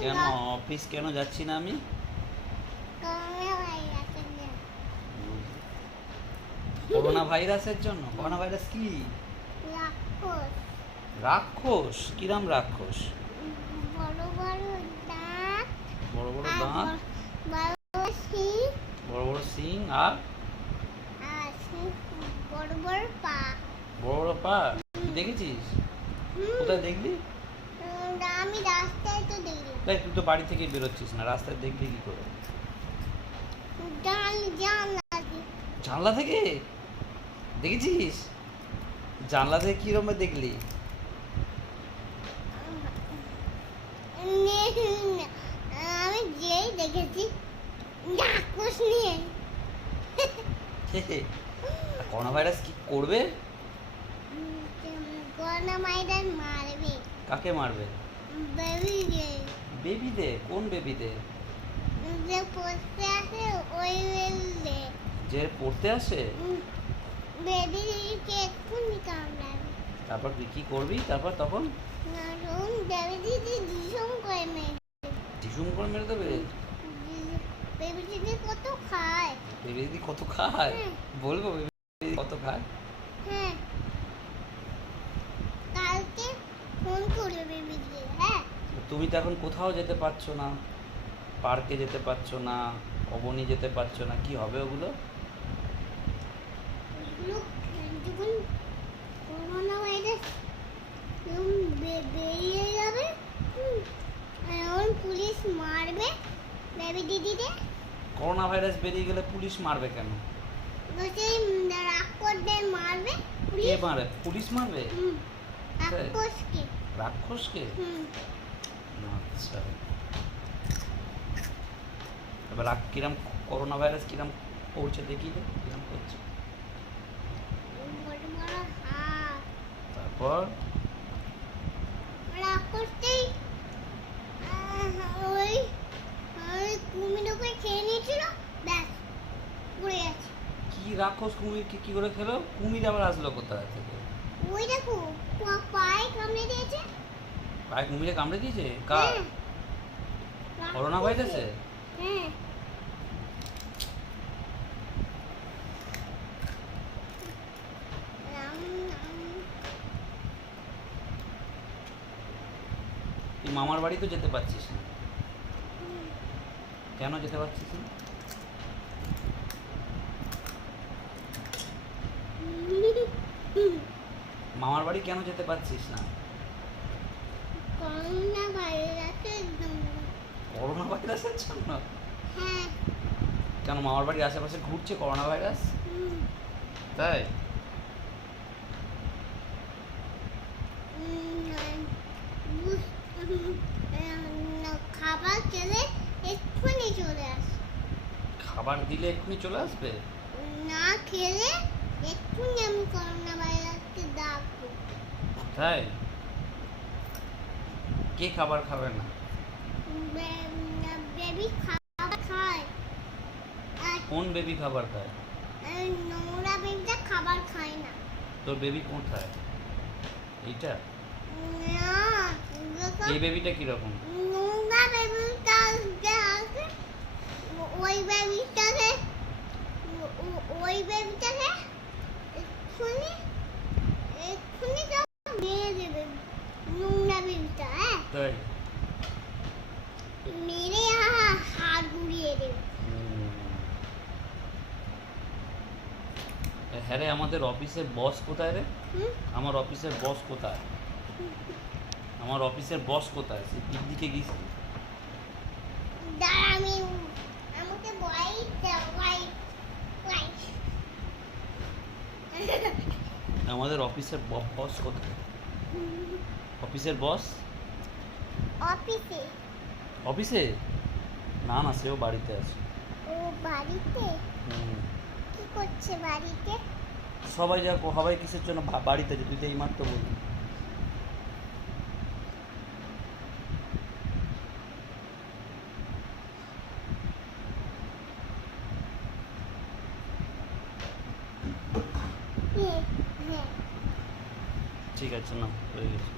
কেন অফিস কেন যাচ্ছি না আমি? করোনা ভাইরাসের জন্য। করোনা ভাইরাস কি? রাক্ষস। রাক্ষস? কিরাম রাক্ষস? বড় বড় দাঁত, বড় বড় আর দাঁত, বড় বড় শিং, বড় বড় শিং, আর বড় বড় পা। বড় বড় পা। তুই দেখেছিস? কোথায় দেখলি? আমি রাস্তায় তো দেখলাম। তাই তুই তো বাড়ি থেকে বেরোচ্ছিস না, রাস্তায় দেখলি কি করে? জানলা দিয়ে। জানলা থেকে দেখেছিস? জানলা থেকে কিরম দেখলি? আমি যেই দেখেছি রাক্ষস নিয়ে। করোনা ভাইরাস কি করবে? করোনা ভাইরাস মারবে। কাকে মারবে? বেবিদের। বেবিদের? কোন বেবিদের? যে পড়তে আসে ওই বেবিদের। যে পড়তে আসে? বেবিদেরকে এক্ষুনি কামড়াবে। তারপর তুই কি করবি? তারপর তখন না শুন, বেবিদিদি দিশম করে মেরে টিসুম করে মেরে দেবে? বেবিদিদি কত খায়। বেবি দিদি কত খায়? হ্যাঁ। বলবো বেবি দিদি কত খায়? হ্যাঁ, কালকে ফোন করবে বেবিদিদি। হ্যাঁ, তুমি তো এখন কোথাও যেতে পারছো না, পার্কে যেতে পারছো না, অবনি যেতে পারছো না, কি হবে ওগুলো? লোক যখন করোনা ভাইরাস বেরিয়ে যাবে, এখন পুলিশ মারবে বেবি দিদিদের। করোনা ভাইরাস বেরিয়ে গেলে পুলিশ মারবে কেন? সেই রাক্ষসদের মারবে কে পুলিশ। মারবে? পুলিশ মারবে? রাক্ষসকে। রাক্ষসকে? আচ্ছা, এবার কিরম করোনা ভাইরাস কিরম করছে দেখি তো, কিরম করছে। বড় বড় হাত। তারপর রাক্ষসটাই ওই ওই কুমিরকে খেয়ে নিয়েছিল, ব্যাস পড়ে গেছে। কি রাক্ষস কুমিরকে কি করে খেলো? কুমির আবার আসলো কোথায় থেকে? ওই দেখো পায়ে কামড়ে দিয়েছে। পায়ে কুমিরে কামড়ে দিয়েছে? কার? হ্যাঁ, করোনা ভাইরাসে? হ্যাঁ। তুই মামার বাড়ি তো যেতে পারছিস না, কেন যেতে পারছিস না? মামার বাড়ি কেন যেতে পারছিস না? করোনা ভাইরাসের জন্য। করোনা ভাইরাসের জন্য? হ্যাঁ। কেন মামার বাড়ির আশেপাশে ঘুরছে করোনা ভাইরাস? তাই? খাবার খেলে এক্ষুনি চলে আসে। খাবার দিলে এক্ষুনি চলে আসবে? না খেলে এক্ষুনি আমি করোনা ভাইরাসকে ডাকবো। তাই? কে খাবার খাবে না? বেবি খাবার খায়। কোন বেবি খাবার খায়? নোংরা বেবিটা খাবার খায় না। তোর বেবি কোথায়? এইটা? না, এই বেবিটা কিরকম? নোংরা বেবিটা আছে, ওই বেবিটাকে ওই বেবিটাকে এক্ষুনি এক্ষুনি তো মেরে দেবে নোংরা বেবিটা। হ্যাঁ, তাই? মেরে হাত গুড়িয়ে দেবে। হ্যাঁ রে, আমাদের অফিসের বস কোথায় রে? হুম? আমার অফিসের বস কোথায়? আমার অফিসের বস কোথায়? সে দিকে গেছি। দাঁড়া, আমাকে হোয়াইট দাও, হোয়াইট হোয়াইট। আমাদের অফিসের বস কোথায়? অফিসের বস অফিসে। অফিসে? না না, সেও বাড়িতে আছে। ও বাড়িতে? কি করছে বাড়িতে? সবাই যা সবাই কিসের জন্য বাড়িতে আছে, তুই তো এইমাত্র বললি। হ্যাঁ। ঠিক আছে, না হয়ে গেছে।